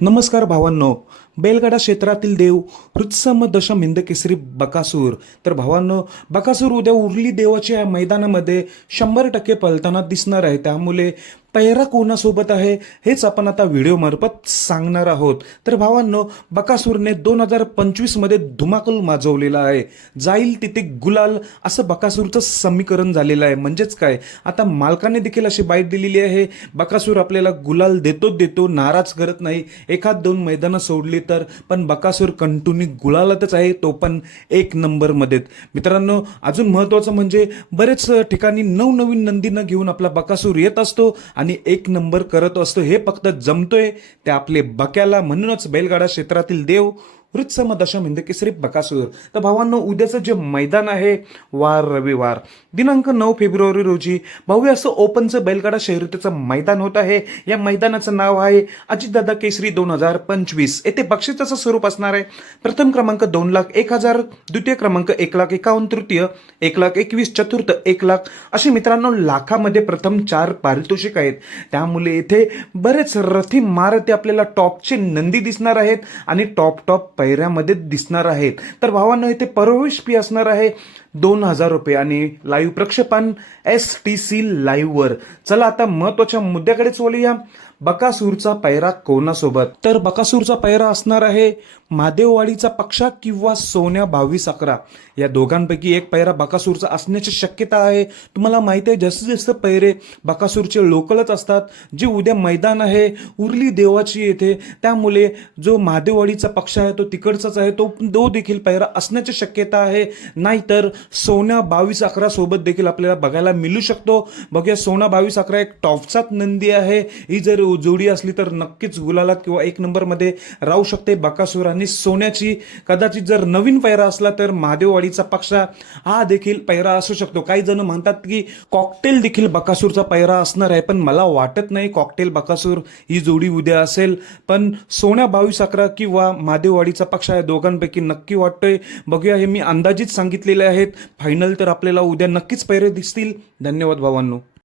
नमस्कार भावांनो. बैलगाडा क्षेत्रातील देव हृत्सम दशम हिंदकेसरी बकासूर. तर भावांनो बकासूर उद्या उरली देवाच्या मैदानामध्ये शंभर टक्के पलताना दिसणार आहे. त्यामुळे पैरा कोणासोबत आहे हेच आपण आता व्हिडिओमार्फत सांगणार आहोत. तर भावांनो बकासूरने दोन हजार पंचवीसमध्ये धुमाकूल माजवलेला आहे. जाईल तिथे गुलाल असं बकासूरचं समीकरण झालेलं आहे. म्हणजेच काय? आता मालकाने देखील अशी बाईट दिलेली आहे. बकासूर आपल्याला गुलाल देतो देतो नाराज करत नाही. एखाद दोन मैदानं सोडली तर पण बकासूर कंटिन्यू गुलालातच आहे तो पण एक नंबरमध्ये मित्रांनो अजून महत्त्वाचं म्हणजे बरेच ठिकाणी नवनवीन नंदीनं घेऊन आपला बकासूर येत असतो आणि एक नंबर करत असतो. हे फक्त जमतोय. ते आपले बक्याला म्हणूनच बैलगाडा क्षेत्रातील देव वृत्सम दशम हिंदकेसरी बकासूर. तर भावांनो उद्याचं जे मैदान आहे वार रविवार. दिनांक नऊ फेब्रुवारी रोजी भव्य असं ओपनचं बैलगाडा शर्यतीचं मैदान होत आहे. या मैदानाचं नाव आहे अजितदादा केसरी दोन हजार पंचवीस. येथे बक्षिसाचं स्वरूप असणार आहे. प्रथम क्रमांक दोन लाख एक हजार द्वितीय क्रमांक एक लाख एकावन्न तृतीय एक लाख एकवीस चतुर्थ एक लाख. असे मित्रांनो लाखामध्ये प्रथम चार पारितोषिक आहेत. त्यामुळे येथे बरेच रथी मारते आपल्याला टॉपचे नंदी दिसणार आहेत. आणि टॉप टॉप पैऱ्यामध्ये दिसणार आहेत. तर भावांना इथे परवेश पी असणार आहे. दोन हजार रुपये आणि लाईव्ह प्रक्षेपण एस टी सी लाईव्हवर. चला आता महत्त्वाच्या मुद्द्याकडेच वळूया. बकासूरचा पैरा कोणासोबत? तर बकासूरचा पैरा असणार आहे महादेववाडीचा पक्षा किंवा सोन्या बावीस अकरा. या दोघांपैकी एक पैरा बकासूरचा असण्याची शक्यता आहे. तुम्हाला माहिती आहे जास्तीत जास्त पैरे बकासूरचे लोकलच असतात. जे उद्या मैदान आहे उरली देवाची येथे. त्यामुळे जो महादेववाडीचा पक्ष आहे तो तिकडचाच आहे. तो तो देखील पैरा असण्याची शक्यता आहे. नाहीतर सोन्या बावीस अकरा सोबत देखील आपल्याला बघायला मिळू शकतो. बघूया सोना बावीस अकरा एक टॉपचाच नंदी आहे. ही जर जोडी असली तर नक्कीच गुलालात किंवा एक नंबरमध्ये राहू शकते बकासूर आणि सोन्याची. कदाचित जर नवीन पैरा असला तर महादेववाडीचा पक्षा हा देखील पैरा असू शकतो. काही जण म्हणतात की कॉकटेल देखील बकासूरचा पैरा असणार आहे पण मला वाटत नाही कॉकटेल बकासूर ही जोडी उद्या असेल. पण सोन्या बावीस अकरा किंवा महादेववाडीचा पक्ष या दोघांपैकी नक्की वाटतोय. बघूया हे मी अंदाजित सांगितलेले आहेत. फायनल तर आपल्याला उद्या नक्कीच पैरे दिसतील. धन्यवाद भावांनो.